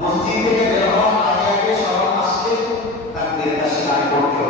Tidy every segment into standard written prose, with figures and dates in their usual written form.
মসজিদ থেকে বের হওয়ার আগে আগে স্মরণ আসলে তাকবীরটা স্বীকার করতে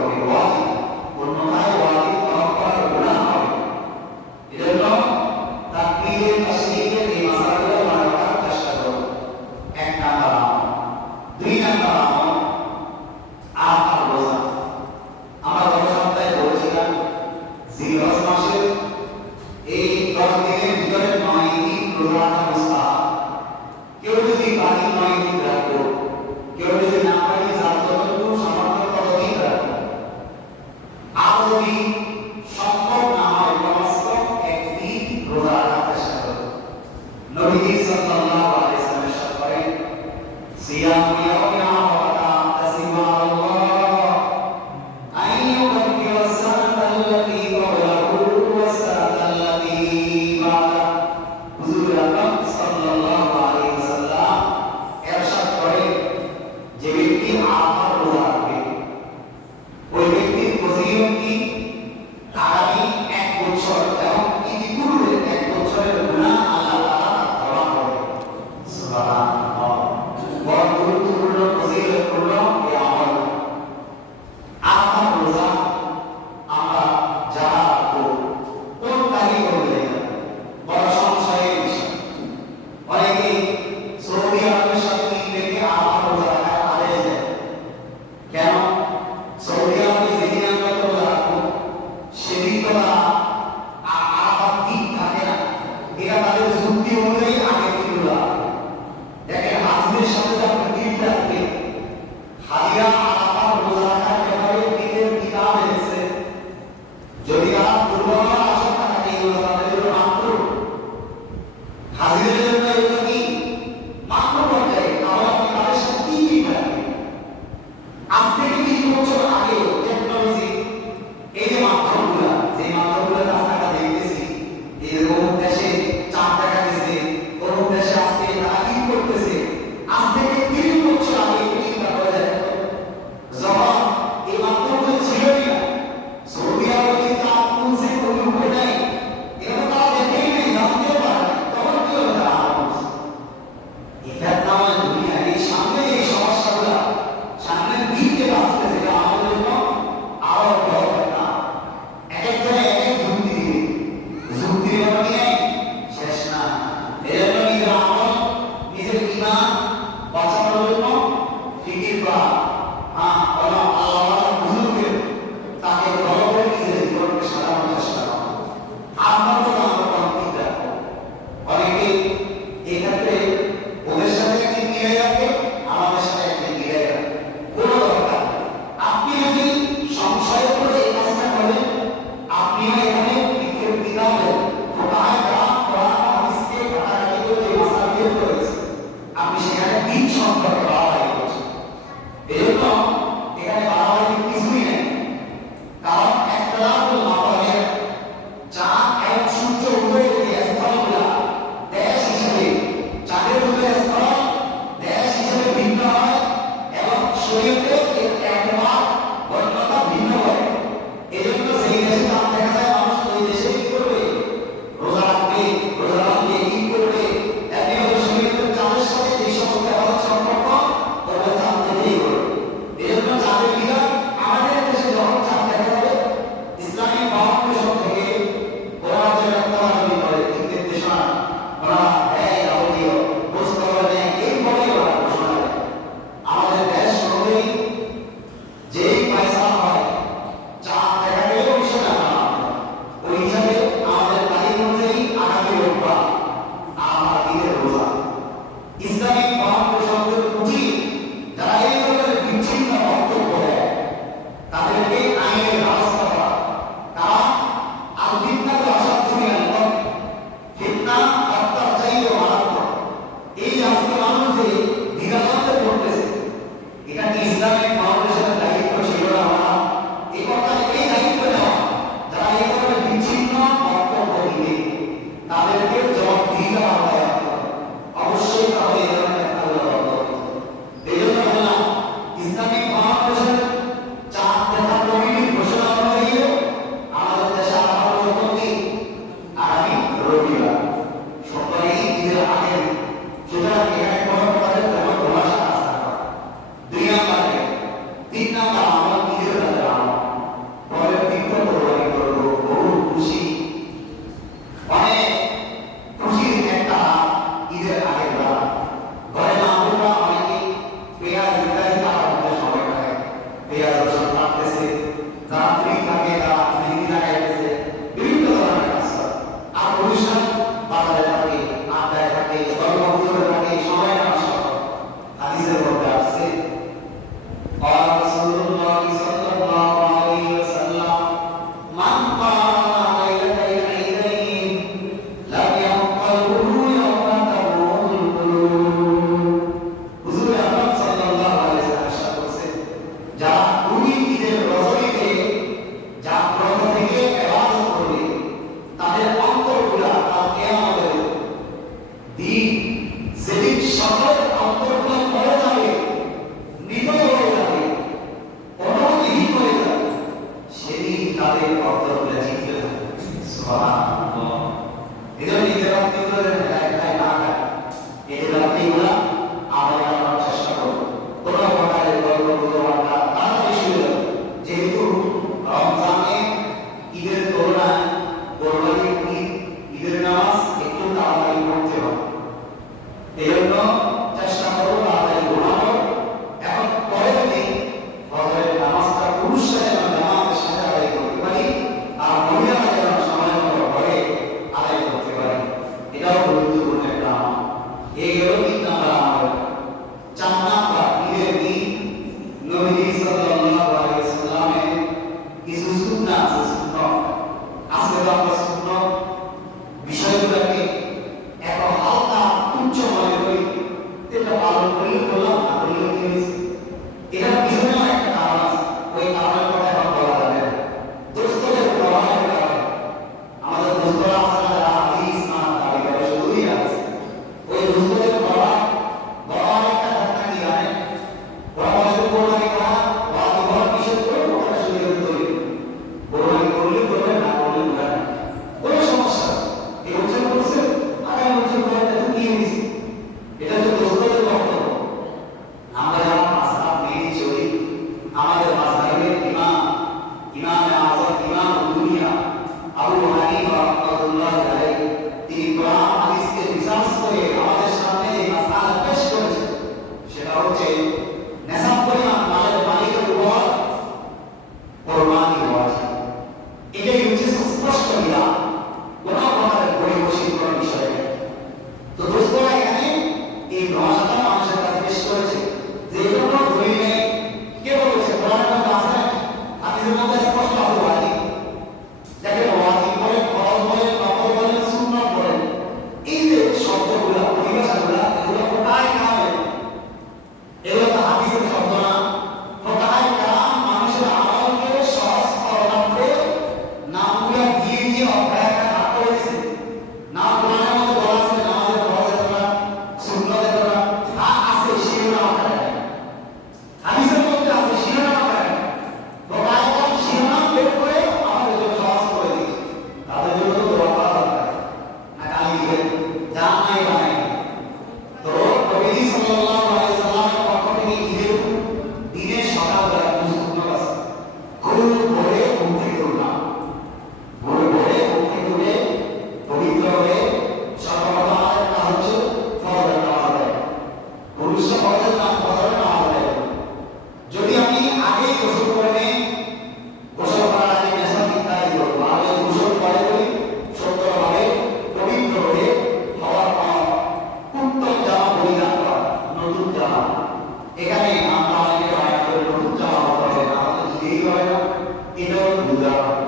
উদাহরণ।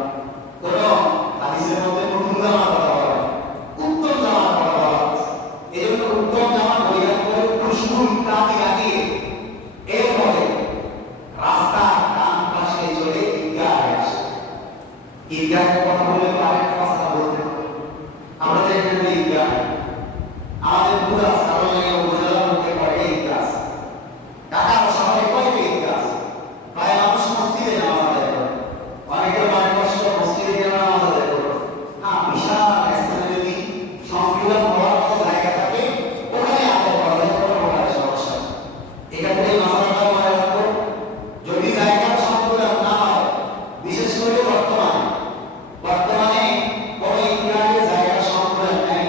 কোন হাদিসের মধ্যে নতুন জামার কথা বলা, উত্তম জামার কথা বলা হচ্ছে। এই জন্য উত্তম জামা পরিধান করে খুশবু ইত্যাদি লাগিয়ে এরপরে রাস্তার ডান পাশে চলে ঈদগাহে আসে। ঈদগাহের কথা বললে তো আরেকটা কথা বলতে হবে। আমরা যে এখানে ঈদগাহ, আমাদের পুরো সারোয়াইয়া উপজেলার মধ্যে কয়টা ঈদগাহ আছে? ঢাকা শহরে কয়টা ঈদগাহ আছে? প্রায় মানুষ মসজিদে নামাজ আদায় করে, অনেকের বাড়ি কষ্ট মসজিদে গিয়ে নামাজ আদায় করে। হ্যাঁ, বিশাল স্থানে যদি সংকুলন হওয়ার মতো জায়গা থাকে ওখানে আদায় করা যায়, কোনো প্রকার সমস্যা। এক্ষেত্রে এই মাসালাটা মনে রাখবো, যদি জায়গার সংকুলন না হয়, বিশেষ করে বর্তমানে কোনো ঈদগাহে জায়গার সংকুলন নেই,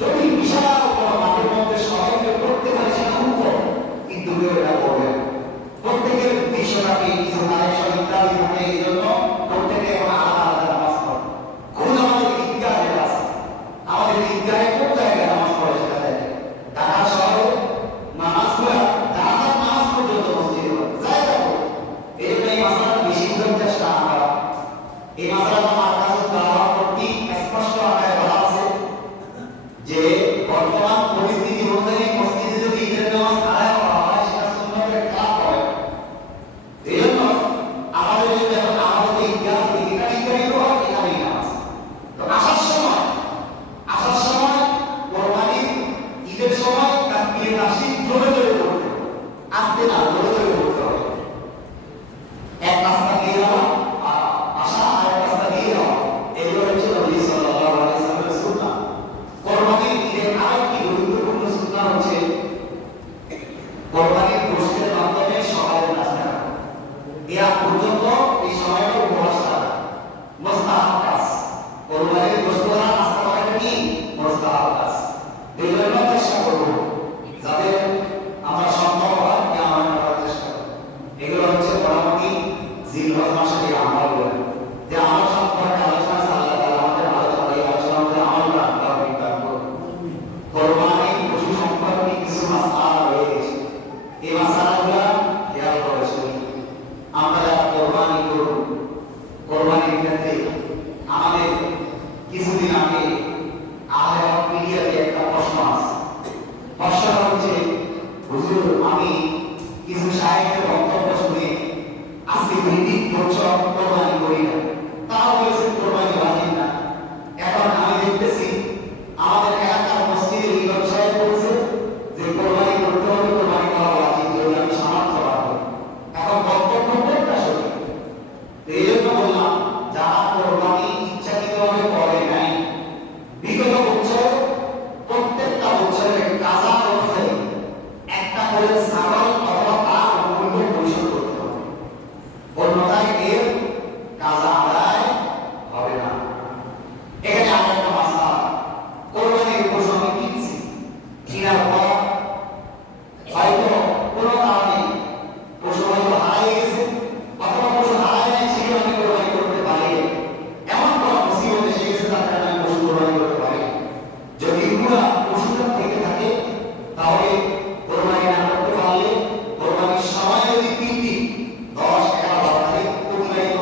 যদি বিশাল কোনো মাঠের মধ্যে সবাইকে করতে পারে সেটা উত্তম, কিন্তু কেউ এটা করবে না। প্রত্যেকের উদ্দেশ্য থাকে, কিছু কালেকশন ইত্যাদি থাকে, এই জন্য প্রত্যেকে এখন আলাদা আলাদা নামাজ পড়ে। খুব আমাদের ঈদগাহ যেটা আছে, আমাদের ঈদগাহে কোন জায়গায় নামাজ পড়ে সেটা দেখে। ঢাকা শহরে নামাজগুলা জানাজার নামাজ পর্যন্ত মসজিদে হয়, জায়গা পড়ে। এই জন্য এই মাসালাটা বেশি বোঝার চেষ্টা আমরা, এই মাসালাটা আমার কাছে দাওয়া করতে স্পষ্ট আকারে বলা আছে যে বর্তমান পরিস্থিতি অনুযায়ী মসজিদে যদি ঈদের নামাজ আদায় করা হয় সেটা সুন্নতের খেলাফ হয়। এই জন্য আমাদের যদি এখন আমাদের ঈদগাহ এখানেই তৈরি হয়, এখানেই নামাজ। তো আসার সময় কোরবানির ঈদের সময় তাকবীর তাহশীদ জোরে জোরে পড়তে হবে, আস্তে না, জোরে জোরে পড়তে হবে। এক রাস্তা দিয়ে যাওয়া আসা, আর এক রাস্তা দিয়ে যাওয়া, এগুলো হচ্ছে নবী সাল্লাল্লাহু আলাইহি ওয়াসাল্লামের সুন্নাহ। কোরবানির ঈদের আরেকটি গুরুত্বপূর্ণ সুন্নাহ হচ্ছে কোরবানির গোশতের মাধ্যমে সকালের নাস্তা করা। এর পর্যন্ত এই সময়টা উপবাস থাকা মুস্তাহাব কাজ। কোরবানির গোশত দ্বারা নাস্তা করাটা কি মুস্তাহাব কাজ। এই জন্য চেষ্টা করবো যাদের আমরা সম্ভব হয় আমল করার চেষ্টা করব। এগুলো হচ্ছে মোটামুটি জিলহজ মাসের এই আমলগুলো, যে আমল সম্পর্কে আলোচনা আছে। আল্লাহ তাআলা আমাদের আলোচনা, এই আলোচনার মধ্যে আমল করার তৌফিক দান করুন। কোরবানির পশু সম্পর্কে কিছু মাসআলা রয়ে গেছে, এই মাসআলাগুলো খেয়াল করে শুনি। আমরা যারা কোরবানি করব, কোরবানির ক্ষেত্রে আমাদের কিছুদিন আগে আহলে হক মিডিয়াতে একটা প্রশ্ন আছে। প্রশ্নটা হচ্ছে, হুজুর আমি কিছু শায়েখের বক্তব্য শুনে আজকে ভিত্তিক বছর কোরবানি করি না, তারা বলেছেন কোরবানি ওয়াজিব না। এখন আমি দেখতেছি আমাদের এলাকার মসজিদে ইমাম সাহেব বলছে যে কোরবানি করতে হবে, কোরবানি করা ওয়াজিব, যদি আমি সামর্থ্য রাখবো। এখন বক্তব্য কোনটা সঠিক? এই জন্য বললাম, যারা কোরবানি ইচ্ছাকৃতভাবে করে নাই, বিগত বছর প্রত্যেকটা বছরের কাজা অবস্থায় একটা করে ছাগল অথবা তার মূল্য পরিশোধ করতে হবে, অন্যথায় এর কাজা আদায় হবে না। এখানে আরেকটা মাসলা, কোরবানির পশু আমি কিনছি, কেনার পর হয়তো কোনো কারণে পশু হয়তো হারিয়ে গেছে, অথবা পশু হারায় নাই, সেগুলো আমি কোরবানি করতে পারি, এমন কোনো মুসিবত এসে গেছে যার কারণে আমি পশু কোরবানি করতে পারি। যদি পুরা পশুটা থেকে থাকে তাহলে কোরবানি না করতে পারলে কোরবানির সময় যদি 3 দিন 10-11 তারিখ অতিবাহিত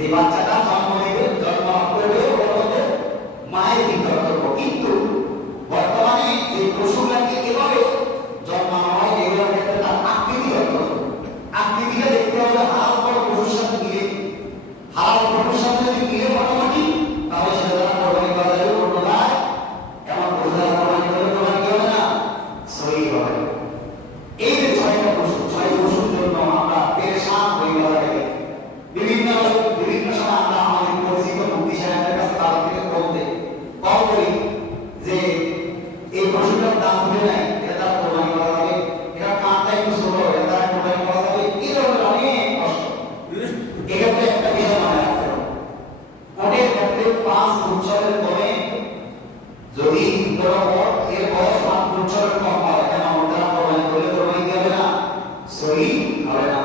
যে বাচ্চাটা জন্ম নেবে, জন্ম করবে, ওটা হচ্ছে মায়ের কর্তব্য। কিন্তু বর্তমানে যে পশুগুলাকে এভাবে জন্মানো হয়, এগুলোর ক্ষেত্রে তার আকৃতি কর্তব্য। আকৃতিটা দেখতে হবে হালাল বড় পশুর সাথে মিলে, হালাল পশুর সাথে যদি মিলে মোটামুটি, তাহলে সেটা তারা কোরবানি করা যাবে। অন্যথায় এমন পশু দ্বারা কোরবানি করলে কোরবানি কি হবে না, সহি হবে। এই যে ছয়টা পশু, ছয় পশুর জন্য আমরা পেরেশান হয়ে গেল। বিভিন্ন সময় আমরা আমাদের পরিচিত মুক্তি সাহেবের কাছে তাদের থেকে বলতে কল করি যে এই পশুটার দাম ধরে নেয়, এটা তার কোরবানি করা যাবে, এটা কানটা একটু ছোট, এটা তার কোরবানি করা যাবে। এই ধরনের অনেক কষ্ট। এক্ষেত্রে একটা বিষয় মনে রাখতে হবে, ওটের ক্ষেত্রে 5 বছরের কমে যদি এর বয়স 5 বছরের কম হয়, কেন ওটা কোরবানি করলে কোরবানি কি হবে না, সহি হবে না।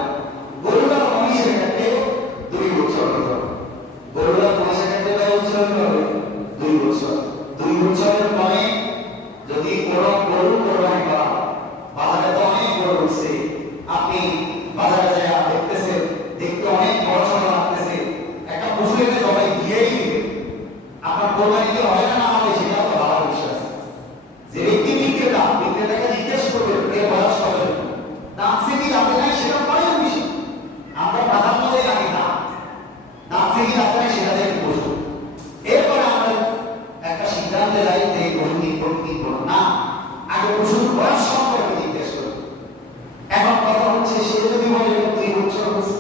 গরুটা মহিষের ক্ষেত্রে 2 বছর হতে হবে। গরুটা মহিষের ক্ষেত্রে কয় বছর হতে হবে, 2 বছর। 2 বছরের কমে যদি কোনো গরু কোরবানি করা, বাজারে তো অনেক গরু উঠছে, আপনি বাজারে যায় দেখতেছেন, দেখতে অনেক বড় সড়ো লাগতেছে, একটা পশু এনে সবাই দিয়েই দিবে, আপনার কোরবানি কি হবে না হবে সেটা তো ভালো বিশ্বাস। যে ব্যক্তি বিক্রেতাকে জিজ্ঞেস করবে এর বয়স কত, দাঁত সে কি দাঁতে নাই সেটা পরে বেশি, আমরা প্রাধান্য দেই আগে দাঁত সে কি দাঁতে নাই সেটা দিয়ে বসবো, এরপরে আমরা একটা সিদ্ধান্তে যাই যে পশু কি করবো না, আগে পশুর বয়স সম্পর্কে জিজ্ঞেস করবো। এখন কথা হচ্ছে সে যদি বলে 2 বছর হচ্ছে,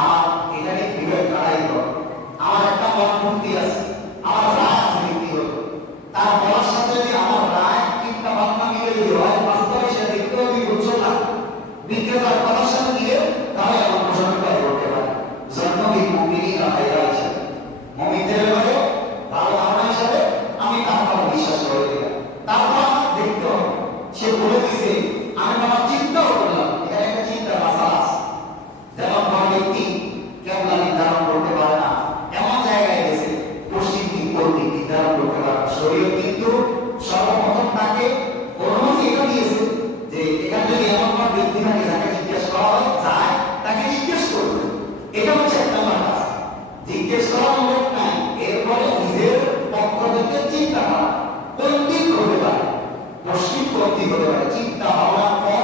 আমার এটাকে বিবেক করাই হবে, আমার একটা মত মুক্তি আছে, আমার রায় আছে ব্যক্তিগত, তার বলার সাথে যদি আমার রায় চিন্তা ভাবনা মিলে যদি হয়, বাস্তবে সেটা দেখতে হবে 2 বছর না, বিক্রেতার কথার সাথে মিলে, তাহলে আমার পোষণের পায় করতে পারে। জন্মবিদ মুমিনিনা খায়রা হিসাবে, মুমিনদের ব্যাপারে ভালো ধারণা হিসাবে আমি তার কথা বিশ্বাস করে দিলাম। তারপর আমার দেখতে হবে সে বলে দিছে, আমি আমার চিন্তাও করলাম, এখানে একটা চিন্তা মাসালা আছে। যেমন কোনো ব্যক্তি কেবলা নির্ধারণ করতে পারে না, এমন জায়গায় গেছে পশ্চিম দিক পূর্ব নির্ধারণ করতে পারে। শরীয়ত কিন্তু সর্বপ্রথম তাকে অনুমতি এটা দিয়েছে যে এখানে যদি এমন কোনো ব্যক্তি থাকে যাকে জিজ্ঞেস করা হয়, যায় তাকে জিজ্ঞেস করবে। এটা হচ্ছে 1 নম্বর কাজ, জিজ্ঞেস করার লোক নাই, এরপরে নিজের পক্ষ থেকে চিন্তা করা কোন দিক হতে পারে, পশ্চিম কোন দিক হতে পারে, চিন্তা ভাবনার পর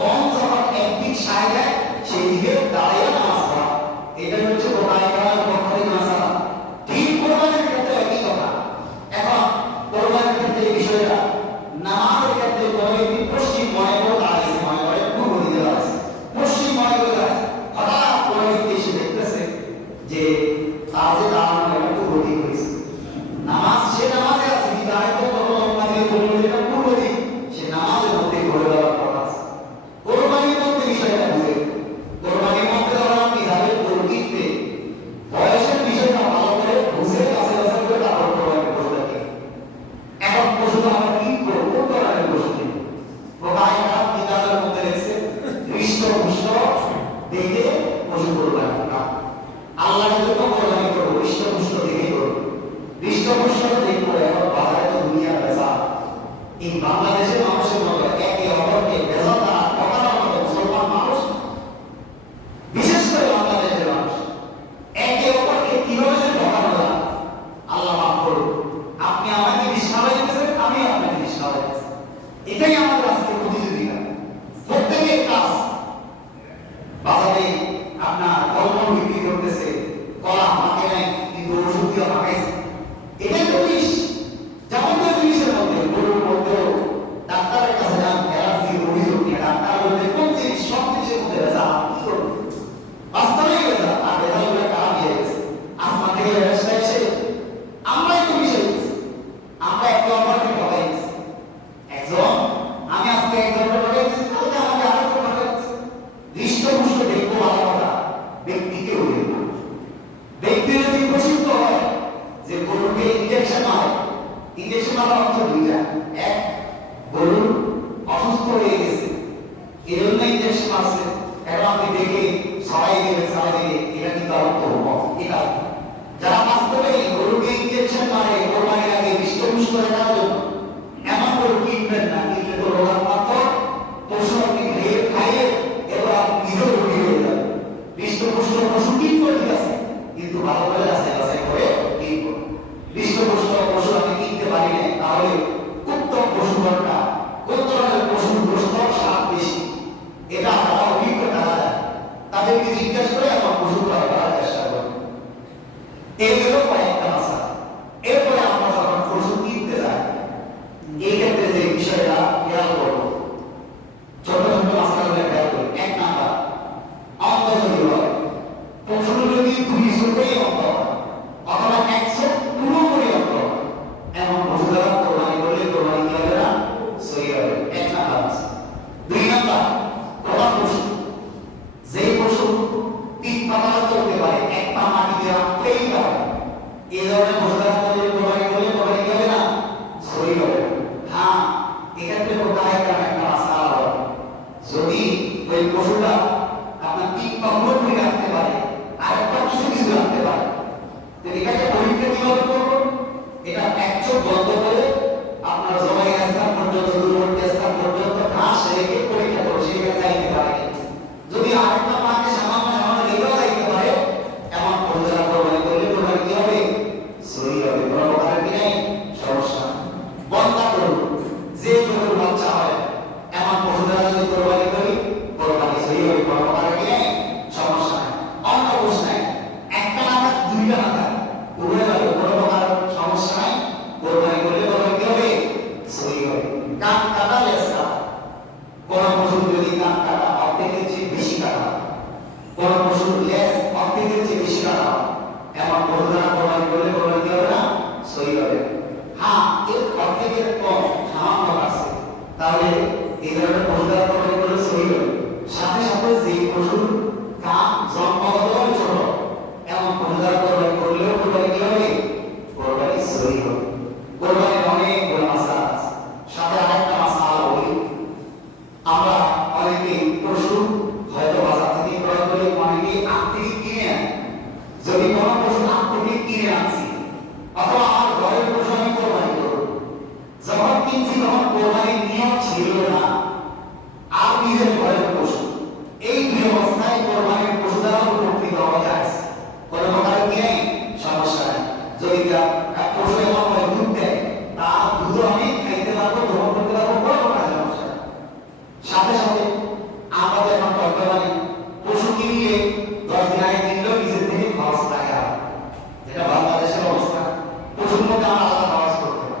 মন যখন একদিক সায় দেয় সেই দিকে দাঁড়িয়ে নামাজ পড়া, এটা হচ্ছে কোরআনের পক্ষ থেকে মাসালা। ঠিক কোরবানির ক্ষেত্রে একই কথা। এখন কোরবানির ক্ষেত্রে এই বিষয়টা, নামাজের ক্ষেত্রে কোনো ব্যক্তি পশ্চিম মনে করে দাঁড়িয়েছে, মনে করে পূর্ব দিকে দাঁড়িয়েছে, পশ্চিম মনে করে দাঁড়িয়েছে, হঠাৎ কোনো ব্যক্তি এসে দেখতেছে যে তার যে দাঁড়ানো এটা পূর্ব দিক হয়েছে, নামাজ সে নামাজে আছে কিন্তু আরেকটা কোনো লম্বা দিয়ে বললো এটা পূর্ব দিক, সে নামাজের মধ্যে ঘুরে দেওয়ার কথা আছে। কোরবানির মধ্যে বিষয়টা বুঝে, কোরবানির মধ্যে ধরো আপনি যাবেন গরু কিনতে, বয়সের বিষয়টা ভালো করে বুঝে কাছে কাছে করে তারপর কোরবানি পশুটা কিনে। এখন পশুটা আমরা কি করবো, কোন ধরনের পশু কিনবো, প্রকাশটা কিতাবের মধ্যে লেখছে হৃষ্টপুষ্ট দেখে পশু কোরবানি না, আল্লাহর জন্য কোরবানি করবো, হৃষ্টপুষ্ট দেখে করবো, হৃষ্টপুষ্ট দেখবো। এখন বাজারে তো দুনিয়া বেচা, এই বাংলাদেশের মানুষের মতো একে অপরকে বেচা তারা করার মতো মুসলমান মানুষ, বিশেষ করে বাংলাদেশের মানুষ একে অপরকে কিভাবে যে ঠকানো যায়, আল্লাহ মাফ করুন। আপনি আমাকে বিষ্ণা দিয়েছেন, আমি আপনাকে বিষ্ণা দিয়েছি, এটাই আমাদের আজকে প্রতিযোগিতা। প্রত্যেকের কাজ বাজারে আপনার ফলমূল বিক্রি করতেছে, কলা মাকে নাই কিন্তু ওষুধ দিয়ে মাখাইছে, এটাই তো বিষ। যাবতীয় জিনিসের মধ্যে গরুর মধ্যেও ডাক্তারের কাছে যান, অ্যালার্জির অভিযোগ নিয়ে ডাক্তার বলতে কোন জিনিস, সব জিনিসের মধ্যে ভেজাল, কি করবো, বাস্তবে ভেজাল। আর ভেজালগুলো কারা দিয়ে গেছে, আসমান থেকে ব্যবসা এসে আমরাই তো বিষয় দিচ্ছি, আমরা একে অপরকে ঠকাই দিচ্ছি। একজন আমি আজকে একজনকে ঠকাই দিচ্ছি, কালকে আমাকে আরেকজন ঠকাই দিচ্ছে। হৃষ্টপুষ্ট দেখবো ভালো কথা, ব্যক্তিকেও দেখবো। ব্যক্তি যদি প্রসিদ্ধ হয় যে গরুকে ইনজেকশন মারে, ইনজেকশন মারার অর্থ 2টা, এক গরু অসুস্থ হয়ে গেছে এই জন্য ইনজেকশন মারছে, এখন আপনি দেখে সবাই দিকে এটা কিন্তু অর্থ এটা যারা বাস্তবে গরুকে ইনজেকশন মারে কোরবানির আগে হৃষ্টপুষ্ট রাখার জন্য, এমন গরু কিনবেন না, কিনলে তো রোগাক্রান্ত পশু আপনি খাইয়ে এবার আপনি নিজেও রোগী হয়ে যাবেন। হৃষ্টপুষ্ট পশু কি করে আছে ওই পশুটা আপনার 3 পা পুরোপুরি রাখতে পারে, আরেকটা কিছু কিছু রাখতে পারে। তো এটাকে পরীক্ষা কিভাবে করবো? এটা এক চোখ বন্ধ করে আপনার জবাই স্থান পর্যন্ত, দূরবর্তী স্থান পর্যন্ত ঘাস রেখে পরীক্ষা করবো সেখানে যাইতে পারে। যদি আরেকটা পাকে সামান্য সামান্য রেখেও যাইতে পারে, এমন পশুরা কোরবানি করলে কোরবানি কি হবে? সহি হবে, কোনো প্রকার কি নেই, সমস্যা। বন্ধা করুন যে গরুর বাচ্চা হয় এমন পশুরা যদি কোরবানি করি, কোরবানি সহি হবে, কোনো প্রকার কি নেই, সমস্যা নেই। অন্য পশু নাই, একটা না থাক দুইটা না থাক উভয় হবে, কোনো প্রকার সমস্যা নাই। কোরবানি করলে কোরবানি কি হবে? সহি হবে। কান কাটা লেজ কাটা, কোন পশুর যদি কান কাটা অর্ধেকের চেয়ে বেশি কাটা, কোন পশুর লেজ অর্ধেকের চেয়ে বেশি কাটা, এমন পশুরা কোরবানি করলে কোরবানি কি হবে না? সহি হবে। হ্যাঁ, এর অর্ধেকের কম সামান্য আছে, তাহলে এই ধরনের পশুরা কোরবানি করলে সহি হবে। সাথে সাথে যে পশুর কান জন্মগতভাবে ছোট, এমন পশুরা কোরবানি করলেও কোরবানি কি হবে? কোরবানি সহি হবে। কোরবানির অনেকগুলো মাসআলা আছে। সাথে আরেকটা মাসআলা বলি, আমরা অনেকে পশু হয়তো বাজার থেকে ক্রয় করে, অনেকে আট থেকে কিনে আনি। যদি কোনো পশু আট থেকে কিনে আনছি অথবা আমার ঘরের পশু আমি কোরবানি করব, যখন কিনছি তখন কোরবানির নিয়ম ছিল না, আর নিজের ঘরের পশু, এই দুই অবস্থায় কোরবানির পশু দ্বারা উপকৃত হওয়া যায়, কোনো প্রকার কি নেই, সমস্যা নেই। যদি পশু এমন হয় দুধ দেয়, তার দুধ আমি খাইতে পারবো, গ্রহণ করতে পারবো, কোনো প্রকার সমস্যা নেই। সাথে সাথে আমাদের এখন বর্তমানে পশু কিনলে 10 দিন আগে কিনলেও নিজের থেকে খরচ লাগে, যেটা বাংলাদেশের অবস্থা। পশুর মধ্যে আমরা আলাদা খরচ করতে হবে।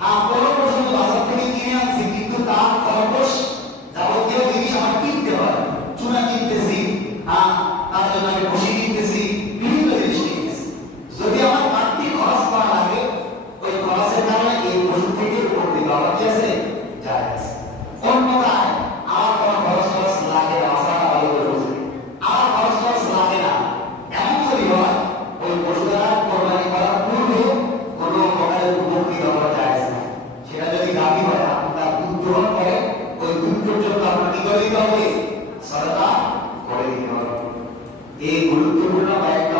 হ্যাঁ, কোনো পশু বাজার থেকে কিনে আনছি, কিন্তু তার খরচ যাবতীয় জিনিস আমার কিনতে হয়, চুনা কিনতেছি, হ্যাঁ তার জন্য আমি বসি কিনতেছি, বিভিন্ন জিনিস কিনতেছি। যদি আমার বাড়তি খরচ করা লাগে, ওই খরচের কারণে এই পশু থেকে উপকৃত হওয়া কি আছে, যায় আছে। অন্যথায় আমার কোনো খরচ লাগে না, মাসালা ভালো করে বুঝবে, আমার খরচ লাগে না, এমন যদি হয় ওই পশু দ্বারা কোরবানি করার পূর্বে কোনো প্রকারের উপকৃত হওয়া যায় না। সেটা যদি গাভী হয়, আপনি তার দুধ গ্রহণ করে ওই দুধ পর্যন্ত আপনার কি করে দিতে হবে? সাদাকা করে দিতে হবে। এই গুরুত্বপূর্ণ কয়েকটা